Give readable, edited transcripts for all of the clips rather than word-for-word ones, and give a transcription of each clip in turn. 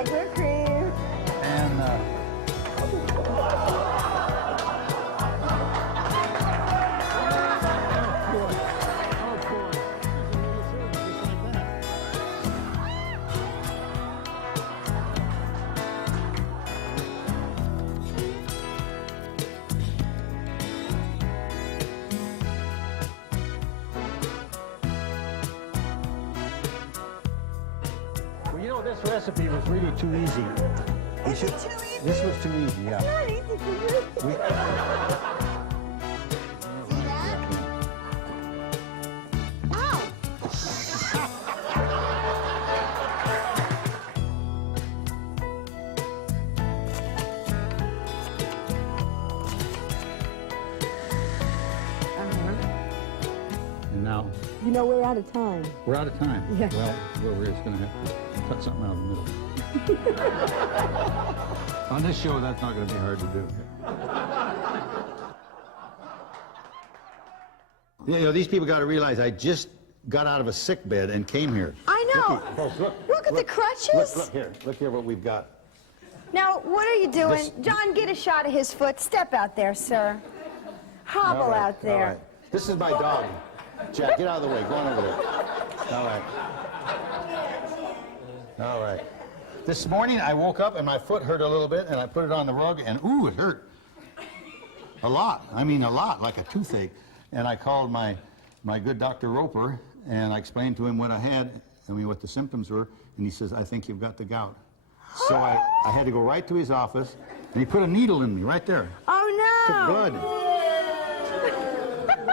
regular cream. And well, you know, this recipe was really too easy. Is it too easy? This was too easy, yeah. It's not easy for you. We, See that? Ow! and now You know, we're out of time. we're out of time. Yeah. Well, we're just going to have to cut something out of the middle. On this show, that's not going to be hard to do. Yeah, you know, these people got to realize I just got out of a sick bed and came here. I know. Folks, Look at the crutches. Look here. Look here what we've got. Now, what are you doing? This- John, get a shot of his foot. Step out there, sir. Hobble All right, out there. all right. This is my dog. Jack, get out of the way. Go on over there. All right. All right. This morning I woke up and my foot hurt a little bit and I put it on the rug and ooh, it hurt. A lot. I mean, a lot, like a toothache. And I called my good Dr. Roper and I explained to him what I had, I mean, what the symptoms were, and he says, I think you've got the gout. So I had to go right to his office and he put a needle in me right there. Oh, no. Took blood.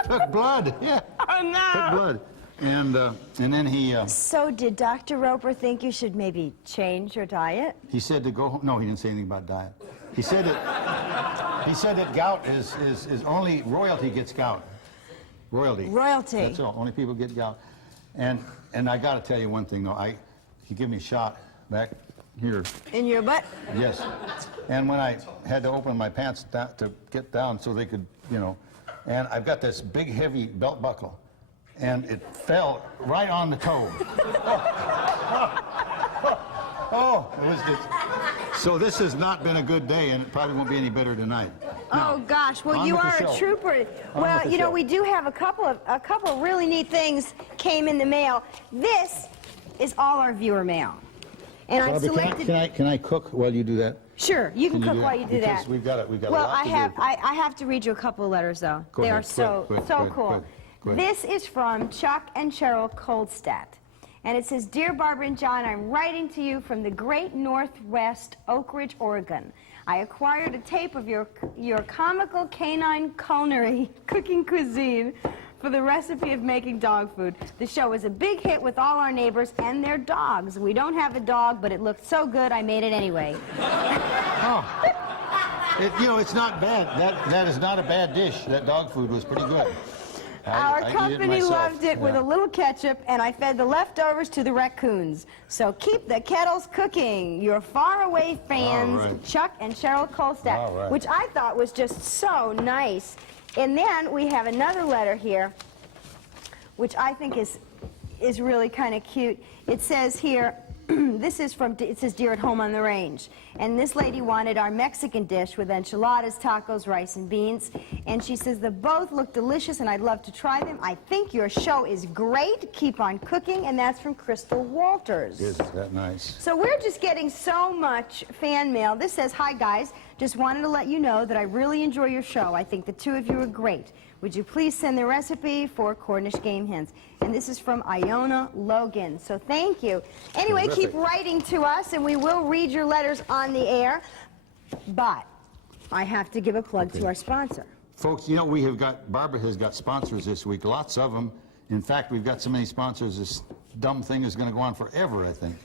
Took blood, yeah. Oh, no. Took blood. And then he So did Dr. Roper think you should maybe change your diet? said to go home. No, he didn't say anything about diet. He said that gout is only royalty gets gout. Royalty. Royalty. That's all. Only people get gout. And I got to tell you one thing though. He gave me a shot back here. In your butt? Yes. And when I had to open my pants to get down so they could, you know, and I've got this big heavy belt buckle. And it fell right on the toe. Oh, it was just... So this has not been a good day, and it probably won't be any better tonight. Now, Oh gosh! Well, on you with the are a show. trooper. On Well, with the you know, show. we do have a couple of really neat things came in the mail. This is all our viewer mail, and I've Barbie, selected. can I cook while you do that? Sure, you can Can you cook do while that? you do Because that. we've got a Well, lot to do. I have to read you a couple of letters though. Go They ahead. are so Quick, so quick, cool. quick, quick. This is from Chuck and Cheryl Coldstadt. And it says, Dear Barbara and John, I'm writing to you from the great Northwest Oak Ridge, Oregon. I acquired a tape of your comical canine culinary cooking cuisine for the recipe of making dog food. The show was a big hit with all our neighbors and their dogs. We don't have a dog, but it looked so good I made it anyway. Oh. You know, it's not bad. That is not a bad dish. That dog food was pretty good. Our I eat it company myself. loved it with Yeah. a little ketchup, and I fed the leftovers to the raccoons. So keep the kettles cooking. Your faraway fans, All right. Chuck and Cheryl Colstadt, All right. which I thought was just so nice. And then we have another letter here, which I think is really kind of cute. It says here, it says Dear at Home on the Range. And this lady wanted our Mexican dish with enchiladas, tacos, rice, and beans. And she says they both look delicious and I'd love to try them. I think your show is great. Keep on cooking. And that's from Crystal Walters. Isn't that nice? So we're just getting so much fan mail. This says, Hi guys, just wanted to let you know that I really enjoy your show. I think the two of you are great. Would you please send the recipe for Cornish game hens? And this is from Iona Logan. So thank you. Anyway, Terrific. keep writing to us and we will read your letters on the air. But I have to give a plug to our sponsor. Folks, you know, Barbara has got sponsors this week, lots of them. In fact, we've got so many sponsors, this dumb thing is going to go on forever, I think.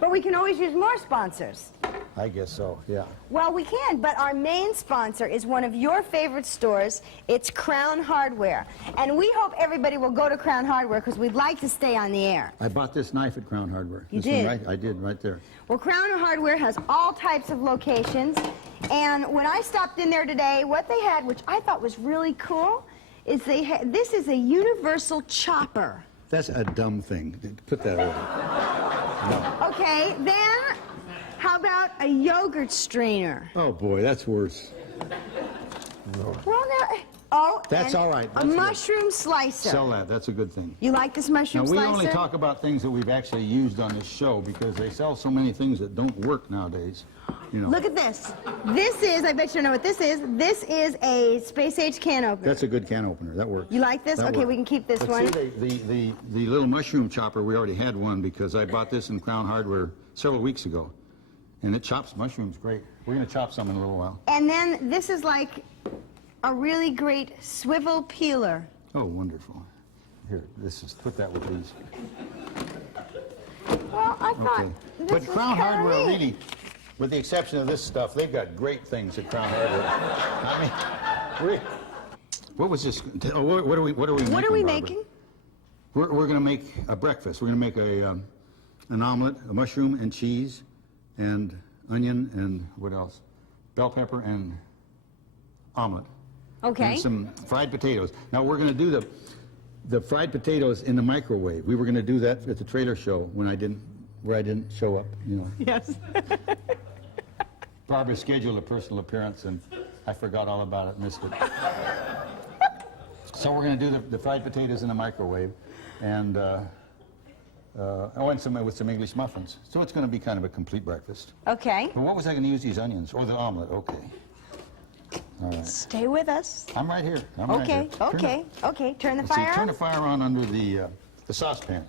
But we can always use more sponsors. I guess so, yeah. Well, we can, but our main sponsor is one of your favorite stores. It's Crown Hardware. And we hope everybody will go to Crown Hardware because we'd like to stay on the air. I bought this knife at Crown Hardware. You This one, did? right? I did, right there. Well, Crown Hardware has all types of locations. And when I stopped in there today, what they had, which I thought was really cool, is this is a universal chopper. That's a dumb thing. Put that away. No. Okay, then How about a yogurt strainer? Oh boy, that's worse. Well, now, oh, That's and all right. A That's good. mushroom slicer. Sell that. That's a good thing. You like this mushroom Now, we slicer? only talk about things that we've actually used on this show because they sell so many things that don't work nowadays. You know. Look at this. This is, I bet you don't know what this is. This is a space age can opener. That's a good can opener. That works. You like this? That Okay, works. we can keep this But one. see, the little mushroom chopper, we already had one because I bought this in Crown Hardware several weeks ago. And it chops mushrooms great. We're going to chop some in a little while. And then this is like a really great swivel peeler. Oh, wonderful. Here, put that with these. Well, I thought Okay. this But was Crown kinda Hardware neat. really, with the exception of this stuff, they've got great things at Crown Hardware. I mean, what was this? Oh, what are we making? What are we Barbara? making? We're going to make a breakfast. We're going to make an omelet, a mushroom and cheese, and onion, and what else? Bell pepper and omelet. Okay. And some fried potatoes. Now we're going to do the fried potatoes in the microwave. We were going to do that at the trailer show where I didn't show up. You know. Yes. Barbara scheduled a personal appearance, and I forgot all about it, missed it. So we're going to do the fried potatoes in the microwave, and with some English muffins. So it's going to be kind of a complete breakfast. Okay. But what was I going to use these onions? Or the omelet? Okay. All right. Stay with us. I'm right here. I'm Okay, right here. okay. Turn the Let's see, fire turn on. the fire on under the saucepan.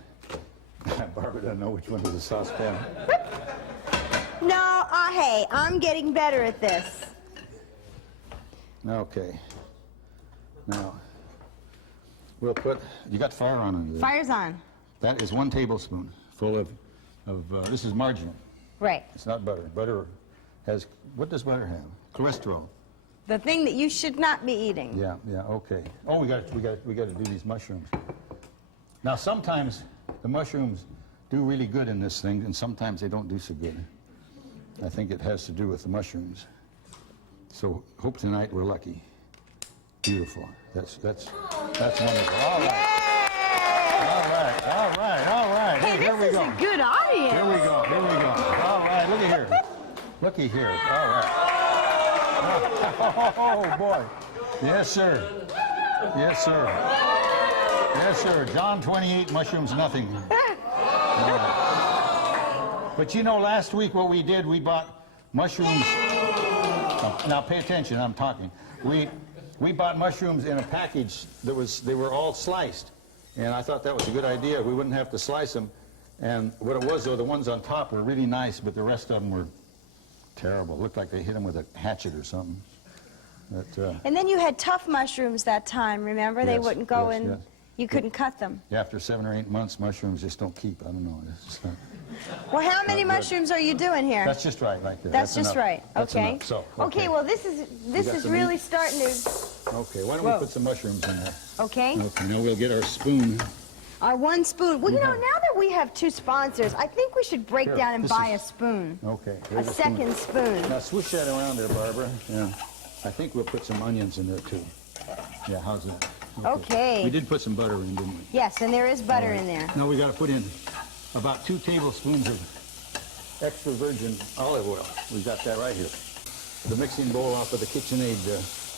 Barbara doesn't know which one is the saucepan. No, hey, I'm getting better at this. Okay. Now, we'll put, you got the fire on under there. Fire's on. That is 1 tablespoon full of this is margarine. Right. It's not butter. Butter has, what does butter have? Cholesterol. The thing that you should not be eating. Yeah, okay. Oh, we got to do these mushrooms. Now, sometimes the mushrooms do really good in this thing, and sometimes they don't do so good. I think it has to do with the mushrooms. So, hope tonight we're lucky. Beautiful. That's wonderful. All right. All right. Hey, Here we this is go. a good audience. Here we go. All right, looky here. All right. Oh, boy. Yes, sir. John 28, mushrooms, nothing. But you know, last week what we did, we bought mushrooms. Now pay attention, I'm talking. We bought mushrooms in a package they were all sliced. And I thought that was a good idea. We wouldn't have to slice them. And what it was, though, the ones on top were really nice, but the rest of them were terrible. Looked like they hit them with a hatchet or something. But, And then you had tough mushrooms that time, remember? They Yes, wouldn't go yes, in. yes. You couldn't cut them. after 7 or 8 months, mushrooms just don't keep. I don't know. It's just not, Well, how many Not good. mushrooms are you doing here? that's just right there. That's just enough. right. That's Okay. enough. So, Okay, well, this got is some really meat? starting to. Okay, why don't Whoa. we put some mushrooms in there? Okay. Okay, now we'll get our spoon. Our 1 spoon. Well, you know, Yeah. now that we have 2 sponsors, I think we should break Here, down and this buy is- a spoon. Okay. A here's spoon. second spoon. Now swoosh that around there, Barbara. Yeah. I think we'll put some onions in there too. Yeah, how's that? Okay. We did put some butter in, didn't we? Yes, and there is butter in there. Now we got to put in about 2 tablespoons of extra virgin olive oil. We got that right here. The mixing bowl off of the KitchenAid.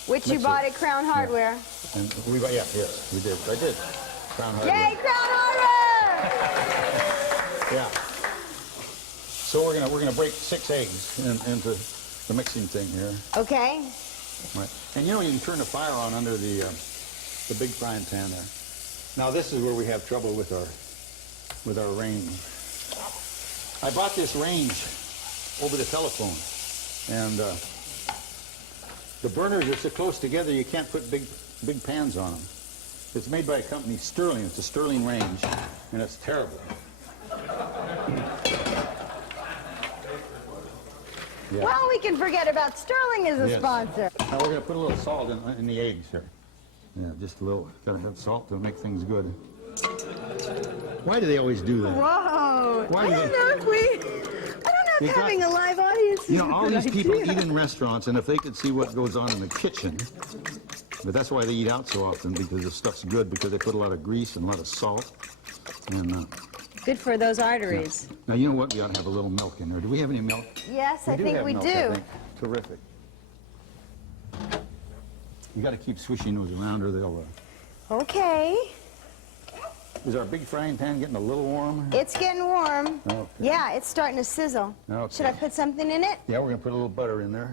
Which you mixer. bought at Crown Hardware. And we yes, we did. I did. Crown Hardware. Yay, Crown Hardware! Yeah. So we're gonna break 6 eggs into the mixing thing here. Okay. Right. And you know you can turn the fire on under the big frying pan there. Now this is where we have trouble with our range. I bought this range over the telephone, and the burners are so close together you can't put big pans on them. It's made by a company, Sterling. It's a Sterling range, and it's terrible. Yeah. Well, we can forget about Sterling as a Yes. sponsor. Now we're going to put a little salt in the eggs here. Yeah, just a little. Got to have salt to make things good. Why do they always do that? Whoa. Why I do don't they- know if You got- having a live audience is You know, a all good these people idea. eat in restaurants, and if they could see what goes on in the kitchen, but that's why they eat out so often, because the stuff's good, because they put a lot of grease and a lot of salt. And Good for those arteries. Now, you know what? We ought to have a little milk in there. Do we have any milk? Yes, I think have we milk, do. I think. Terrific. You got to keep swishing those around or they'll... Okay. Is our big frying pan getting a little warm? It's getting warm. Okay. Yeah, it's starting to sizzle. Okay. Should I put something in it? Yeah, we're going to put a little butter in there.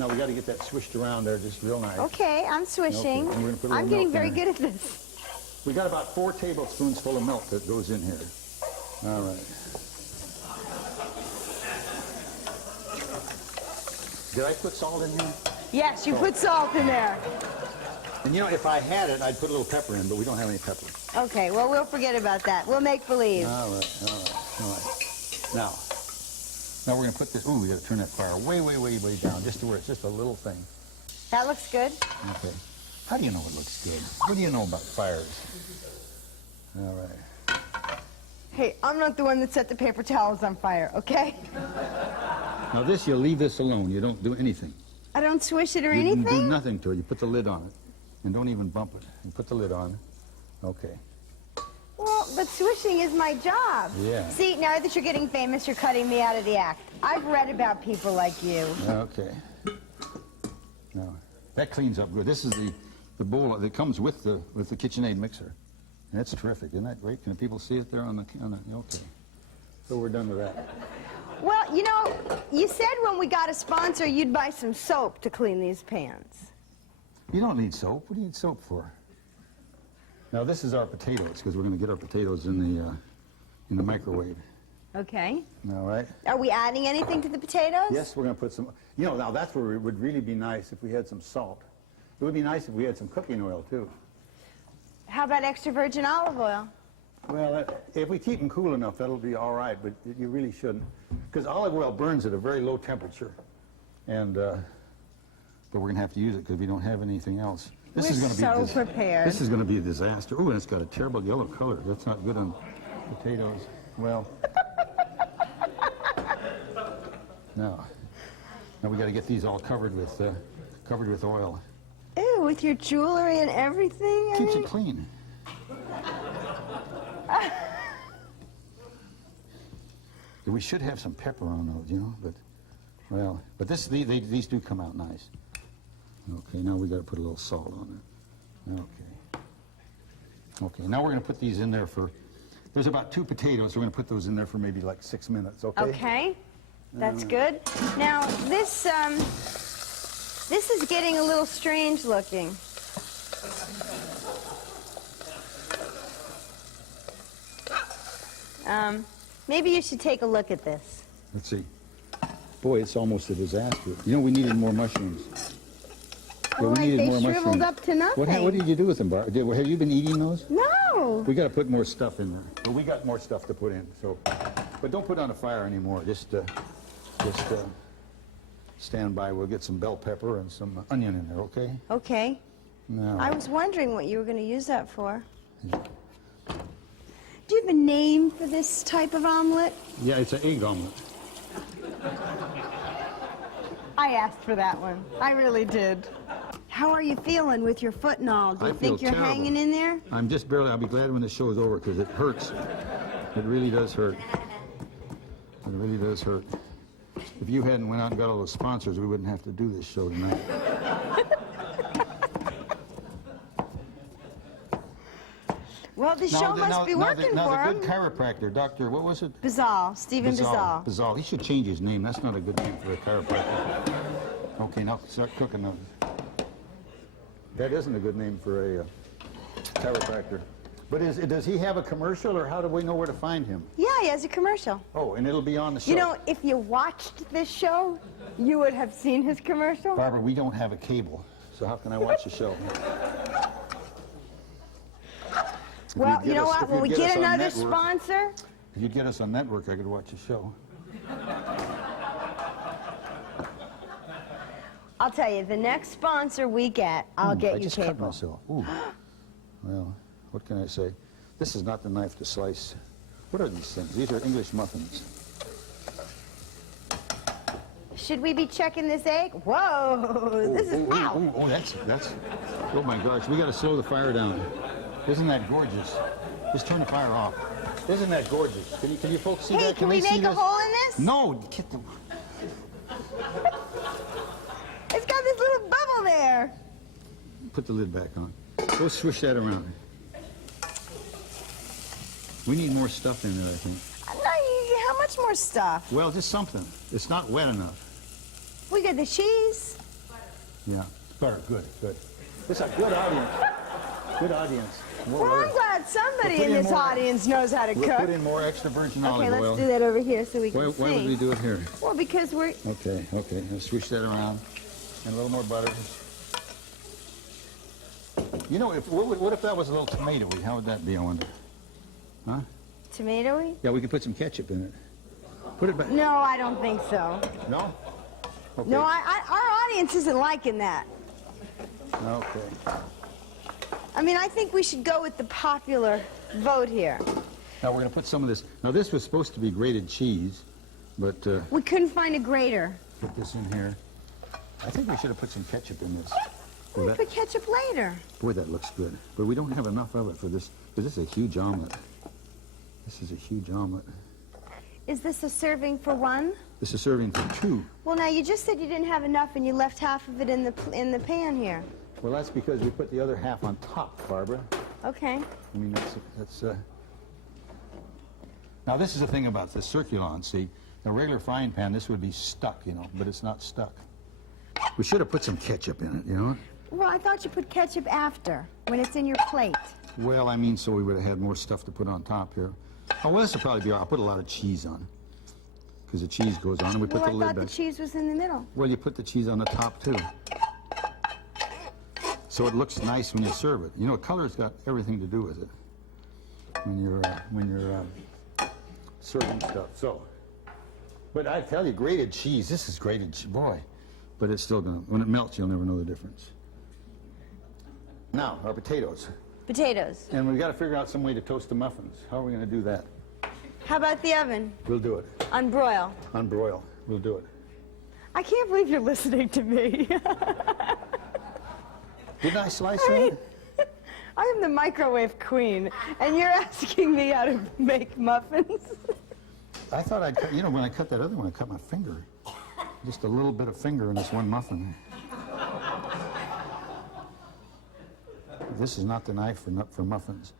Now, we got to get that swished around there just real nice. Okay, I'm swishing. Okay, and we're gonna put a little I'm getting milk very in good there. at this. We got about 4 tablespoons full of milk that goes in here. All right. Did I put salt in here? Yes, you put salt in there. And you know, if I had it, I'd put a little pepper in, but we don't have any pepper. Okay, well, we'll forget about that. We'll make believe. All right, all right, all right. Now we're going to put this, ooh, we got to turn that fire way, way, way, way down, just to where it's just a little thing. That looks good. Okay. How do you know it looks good? What do you know about fires? All right. Hey, I'm not the one that set the paper towels on fire, okay? Now this, you leave this alone. You don't do anything. I don't swish it or You anything? do nothing to it. You put the lid on it. And don't even bump it. You put the lid on. Okay. Well, but swishing is my job. Yeah. See, now that you're getting famous, you're cutting me out of the act. I've read about people like you. Okay. Now, that cleans up good. This is the bowl that comes with the KitchenAid mixer. That's terrific. Isn't that great? Can people see it there on the okay. So we're done with that. Well, you know, you said when we got a sponsor, you'd buy some soap to clean these pans. You don't need soap. What do you need soap for? Now this is our potatoes because we're going to get our potatoes in the microwave. Okay. All right. Are we adding anything to the potatoes? Yes, we're going to put some. You know, now that's where it would really be nice if we had some salt. It would be nice if we had some cooking oil too. How about extra virgin olive oil? Well, if we keep them cool enough, that'll be all right. But you really shouldn't, because olive oil burns at a very low temperature, and but we're going to have to use it because we don't have anything else. This We're is going to so be prepared. This is going to be a disaster. Oh, and it's got a terrible yellow color. That's not good on potatoes. Well, now we got to get these all covered with oil. Ew, with your jewelry and everything? Keeps it clean. We should have some pepper on those, you know, but these do come out nice. Okay, now we got to put a little salt on it. Okay, now we're going to put these in there for, there's about 2 potatoes, so we're going to put those in there for maybe like 6 minutes, okay? Okay, that's good. Now, this is getting a little strange looking. Maybe you should take a look at this. Let's see. Boy, it's almost a disaster. You know, we needed more mushrooms. Yeah, Oh, we needed they more shriveled mushrooms. up to nothing. What did you do with them, Barbara? Have you been eating those? No. We got to put more stuff in there. But we got more stuff to put in. So, but don't put on the fire anymore. Just stand by. We'll get some bell pepper and some onion in there. Okay? Okay. Now, I was wondering what you were going to use that for. Do you have a name for this type of omelet? yeah, it's an egg omelet. I asked for that one. I really did. How are you feeling with your foot and all? Do you I feel think you're terrible. hanging in there? I'm just barely. I'll be glad when the show is over because it hurts. It really does hurt. It really does hurt. If you hadn't went out and got all those sponsors, we wouldn't have to do this show tonight. Well, the show must be working for Now, the him. good chiropractor, Dr. What was it? Bazal, Stephen Bazal. Bazal. He should change his name. That's not a good name for a chiropractor. Okay, now start cooking those. That isn't a good name for a chiropractor. But does he have a commercial, or how do we know where to find him? Yeah, he has a commercial. Oh, and it'll be on the show. You know, if you watched this show, you would have seen his commercial. Barbara, we don't have a cable, so how can I watch the show? Well, you know what? When we get another network, sponsor, if you get us on network, I could watch the show. I'll tell you, the next sponsor we get, I'll get I you just cut cable. myself. Ooh. Well, what can I say? This is not the knife to slice. What are these things? These are English muffins. Should we be checking this egg? Whoa, this is, ow. That's, oh my gosh, we got to slow the fire down. Isn't that gorgeous? Just turn the fire off. Isn't that gorgeous? Can you folks see Hey, that? can we they see make a this? hole in this? No, get the... It's got this little bubble there. Put the lid back on. Go swish that around. We need more stuff in there, I think. How much more stuff? Well, just something. It's not wet enough. We got the cheese. Yeah, butter. Good, good. It's a good audience. Good audience. More Well, I'm oil. glad somebody We'll put in in this more- audience knows how to We'll cook. put in more extra virgin Okay, olive oil. let's do that over here so we can Why see. would we do it here? Well, because we're... Okay. Let's switch that around. And a little more butter. You know, what if that was a little tomatoey? How would that be, I wonder? Huh? Tomatoey? Yeah, we could put some ketchup in it. Put it back. No, I don't think so. No? Okay. No, our audience isn't liking that. Okay. I mean, I think we should go with the popular vote here. Now, we're going to put some of this. Now, this was supposed to be grated cheese, but We couldn't find a grater. put this in here. I think we should have put some ketchup in this. We Boy, put ketchup later. boy, that looks good. But we don't have enough of it for this, because this is a huge omelet. This is a huge omelet. Is this a serving for one? This is serving for two. Well, now you just said you didn't have enough, and you left half of it in the pan here. Well, that's because we put the other half on top, Barbara. Okay. I mean, that's. Now, this is the thing about the circulon. See, a regular frying pan, this would be stuck, you know, but it's not stuck. We should have put some ketchup in it, you know. Well, I thought you put ketchup after, when it's in your plate. Well, I mean, so we would have had more stuff to put on top here. Oh, well, this will probably be all right. I'll put a lot of cheese on, because the cheese goes on, and we put Well, the I lid thought the back. cheese was in the middle. Well, you put the cheese on the top, too. So it looks nice when you serve it. You know, color's got everything to do with it when you're serving stuff. So, but I tell you, grated cheese, this is grated cheese, boy. But it's still gonna, when it melts, you'll never know the difference. Now, our potatoes. Potatoes. And we've got to figure out some way to toast the muffins. How are we going to do that? How about the oven? We'll do it. On broil. On broil. We'll do it. I can't believe you're listening to me. Didn't I slice I that? mean, I am the microwave queen, and you're asking me how to make muffins? I thought I'd cut, you know, when I cut that other one, I cut my finger. Just a little bit of finger in this one muffin. This is not the knife for muffins.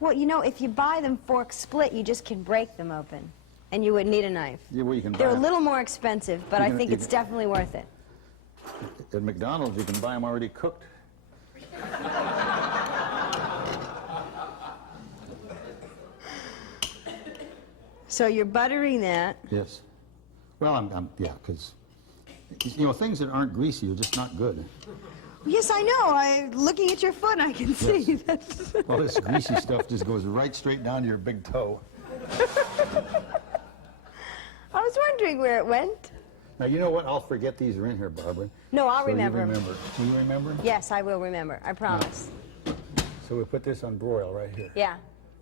Well, you know, if you buy them fork split, you just can break them open, and you wouldn't need a knife. Yeah, well, you can buy They're a them. little more expensive, but I think it's definitely worth it. At McDonald's, you can buy them already cooked. So you're buttering that. Yes. Well, yeah, because, you know, things that aren't greasy are just not good. Yes, I know. Looking at your foot, I can see that. All this greasy stuff just goes right straight down to your big toe. I was wondering where it went. Now, you know what? I'll forget these are in here, Barbara. No, I'll So remember. You remember. Will you remember? Yes, I will remember. I promise. So we put this on broil right here. Yeah.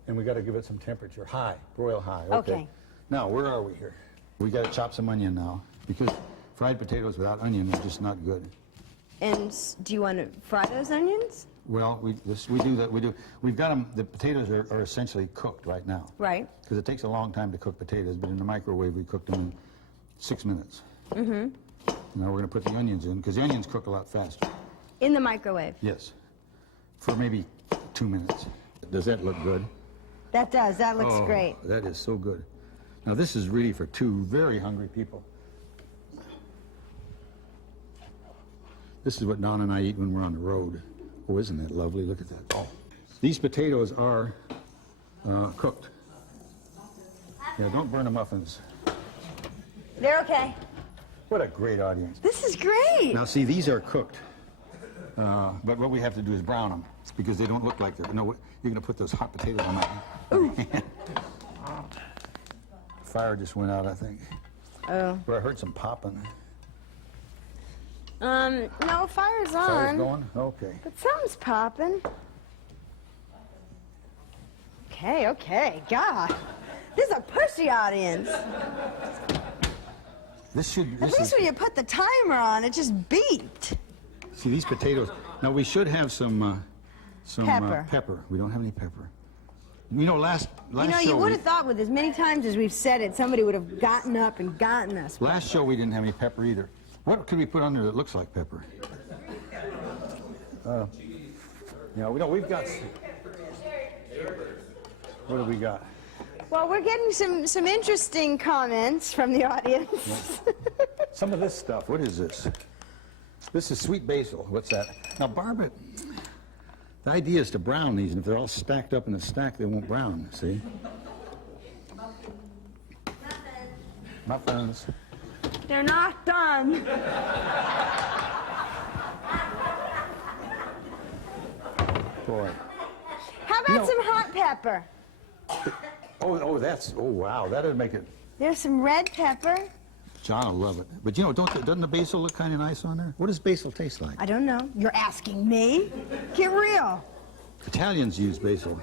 And we got to give it some temperature. High. Broil high. Okay. Now, where are we here? We got to chop some onion now, because fried potatoes without onion are just not good. And do you want to fry those onions? Well, we do that. We've got them. The potatoes are essentially cooked right now. Right. Because it takes a long time to cook potatoes, but in the microwave we cooked them in 6 minutes. Mm-hmm. Now we're going to put the onions in, because the onions cook a lot faster. In the microwave. Yes. For maybe 2 minutes. Does that look good? That does. That looks Oh, great. That is so good. Now this is really for two very hungry people. This is what Don and I eat when we're on the road. Oh, isn't that lovely? Look at that. Oh. These potatoes are cooked. Yeah, don't burn the muffins. They're okay. What a great audience. This is great. Now, see, these are cooked. But what we have to do is brown them, because they don't look like they're... No, you're going to put those hot potatoes on that. Fire just went out, I think. Oh. Well, I heard some popping. No, fire's on. Fire's going? Okay. But something's popping. Okay, okay. God. This is a pushy audience. At least when you put the timer on, it just beeped. See, these potatoes... Now, we should have some some Pepper. pepper. We don't have any pepper. You know, last You know, show you would we- have thought with as many times as we've said it, somebody would have gotten up and gotten us. Last show we didn't have any pepper either. What could we put on there that looks like pepper? You know, we've got. What do we got? Well, we're getting some interesting comments from the audience. Some of this stuff. What is this? This is sweet basil. What's that? Now, Barbara, the idea is to brown these, and if they're all stacked up in a stack, they won't brown. See? Muffins. They're not done. Boy. How about You know- some hot pepper? Oh, oh, wow, that'd make it. There's some red pepper. John will love it. But you know, doesn't the basil look kind of nice on there? What does basil taste like? I don't know. You're asking me? Get real. Italians use basil.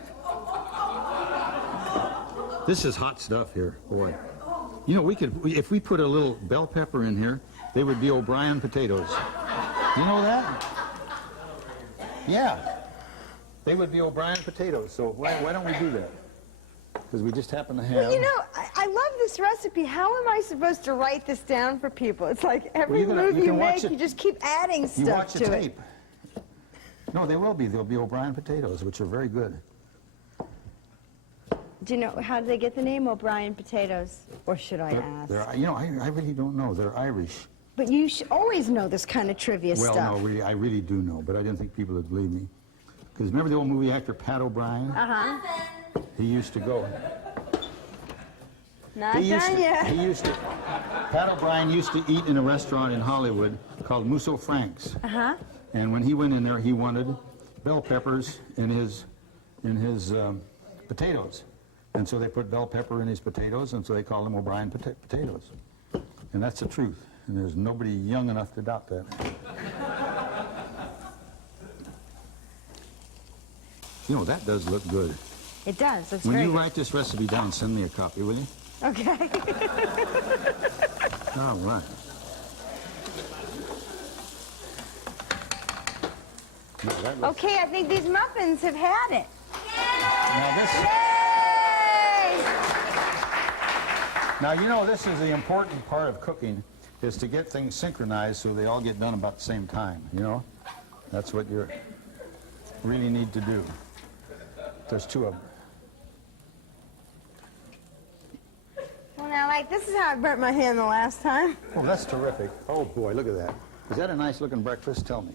This is hot stuff here, boy. You know, if we put a little bell pepper in here, they would be O'Brien potatoes. You know that? Yeah. They would be O'Brien potatoes. So why don't we do that? Because we just happen to have. Well, you know, I love this recipe. How am I supposed to write this down for people? It's like every move you make, you just keep adding You stuff watch the to tape. it. No, they will be. They'll be O'Brien potatoes, which are very good. Do you know, how did they get the name O'Brien potatoes? Or should I ask? You know, I really don't know. They're Irish. But you always know this kind of trivia Well, stuff. no, really, I really do know, but I didn't think people would believe me. Because remember the old movie actor Pat O'Brien? Uh-huh. He used to go. Not done yet. Pat O'Brien used to eat in a restaurant in Hollywood called Musso Frank's. Uh-huh. And when he went in there, he wanted bell peppers in his potatoes. And so they put bell pepper in his potatoes, and so they called them O'Brien potatoes. And that's the truth. And there's nobody young enough to doubt that. You know, that does look good. It does. That's When very you good. write this recipe down, send me a copy, will you? Okay. All right. No, that looks- Okay, I think these muffins have had it. Now, Yay! now, you know, this is the important part of cooking, is to get things synchronized so they all get done about the same time, you know? That's what you really need to do. There's two of them. Well, now, like, this is how I burnt my hand the last time. Oh, that's terrific. Oh, boy, look at that. Is that a nice-looking breakfast? Tell me.